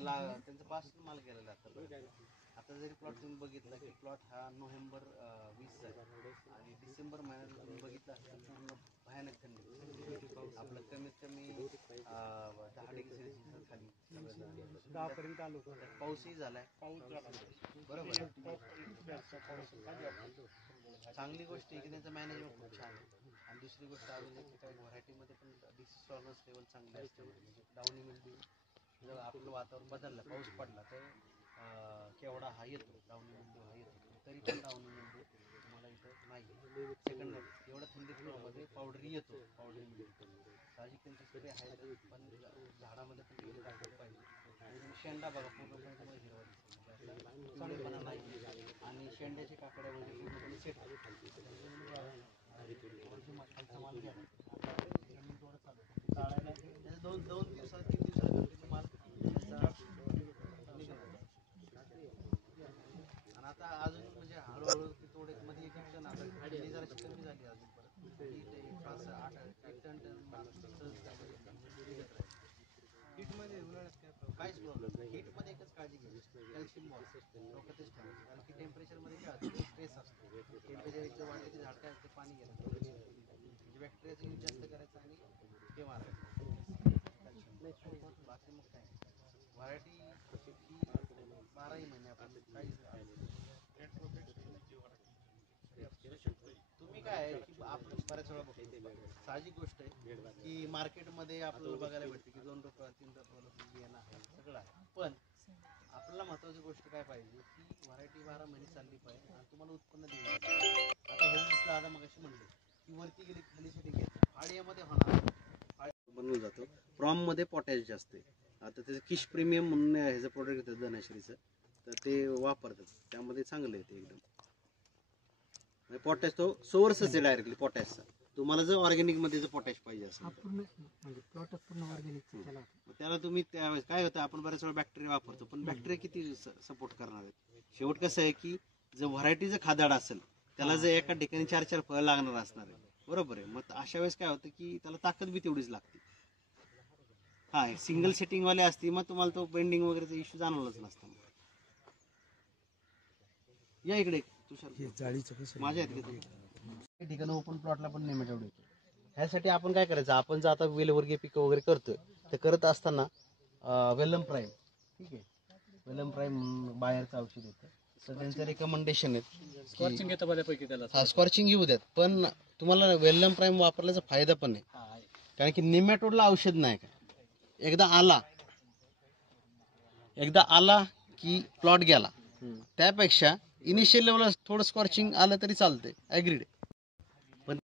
त्यांचा पास माल गेलेला आता जरी प्लॉट तुम्ही बघितला की प्लॉट हा नोव्हेंबर 20 आहे आणि डिसेंबर महिन्यात तुम्ही बघितला पूर्ण भयानक थंडी आपलं कमीत कमी 10 डिग्री सेल्सिअस खाली पर्यंत आलो पाऊसही झालाय बरोबर चांगली गोष्ट आहे की त्यांचं मॅनेजमेंट खूप छान आहे आणि दुसरी गोष्ट अजून एक काही व्हरायटीमध्ये पण डिसीज टॉलरन्स लेवल चांगली असते म्हणजे डाऊनी मिल्ड्यू जर आपलं वातावरण बदललं पाऊस पडला तर केवढा हा येतो डाऊनी मिल्ड्यू हा येतो तरी पण डाऊनी मिल्ड्यू तुम्हाला इथं नाही सेकंड एवढ्या थंडीमध्ये पावडरी येतो पावडरी मिळतो साहजिक त्यांची स्प्रे आहे पण झाडामध्ये पण तेवढी ताकद पाहिजे आणि शेंडा बघा पूर्णपणे तुम्हाला हिरवा दिसेल चांगलेपणा नाही आणि शेंड्याची काकड्या म्हणजे पूर्णपणे सेट दोन दिवसात 3 दिवसात माल आणि आता अजून म्हणजे हळूहळू थोडे मध्ये एक टन आता जरा कमी झाली अजून परत 5-8 टन हीटमध्ये काहीच प्रॉब्लेम नाही हीटमध्ये एकच काळजी घ्यायची कॅल्शियम डोक्यातच ठेवायचं कारण की टेम्परेचरमध्ये काय होतं स्ट्रेस असतो टेम्परेचर एकदम वाढलं की झाड काय असतं पाणी गेलं म्हणजे बॅक्टेरियाचं यूज जास्त करायचं आणि ते मारायचं बाकी मग काय व्हरायटी ही 12ही महिने आपण काहीच तुम्ही काय आहे की आपण बऱ्याच वेळा बघतो साहजिक गोष्ट आहे की मार्केटमध्ये आपल्याला बघायला भेटते की 2 रुपये 3 रुपयाला बियाणं आहे सगळं आहे पण आपल्याला महत्वाची गोष्ट काय पाहिजे की व्हरायटी 12 महिने चालली पाहिजे आणि तुम्हाला उत्पन्न देऊ आता हे दिसलं आता मग अशी म्हणले की वरती गेली खालीसाठी घ्यायचं फाळीमध्ये होणार बनवलं जातं प्रॉममध्ये पोटॅश जास्त आहे आता त्याचं किश प्रीमियम म्हणून ह्याचं प्रोडक्ट येतं धनश्रीचं तर ते वापरतात त्यामध्ये चांगलं आहे ते एकदम पोटॅश तो सोर्सच आहे डायरेक्टली पोटॅशचा तुम्हाला जर ऑर्गॅनिक मध्ये जर पोटॅश पाहिजे असेल त्याला तुम्ही त्यावेळेस काय होतं आपण बऱ्याच वेळा बॅक्टेरिया वापरतो पण बॅक्टेरिया किती सपोर्ट करणार आहेत शेवट कसं आहे की जर व्हरायटीचं खादाड असेल त्याला जर एका ठिकाणी 4-4 फळं लागणार असणार आहे बरोबर आहे मग अशा वेळेस काय होतं की त्याला ताकद बी तेवढीच लागते हा सिंगल सेटिंग वाले असते मग तुम्हाला तो बेंडिंग वगैरेचा इश्यू जाणवलंच नसतं या इकडे माझ्या ठिकाणी ओपन प्लॉटला पण नेमॅटोड येतो ह्यासाठी आपण काय करायचं आपण जर आता वेलवर्गीय पिकं वगैरे करतोय ते करत असताना वेलम प्राईम ठीक आहे वेलम प्राईम बाहेरचं औषध येतं तर त्यांचं रिकमेंडेशन आहे स्कॉर्चिंग येतं बऱ्यापैकी त्याला हा स्कॉर्चिंग येऊ द्यात पण तुम्हाला वेलम प्राईम वापरल्याचा फायदा पण आहे कारण की नेमॅटोडला औषध नाही का एकदा आला की प्लॉट गेला त्यापेक्षा इनिशियल लेवलला थोडं स्कॉर्चिंग आलं तरी चालतंय ॲग्रीड पण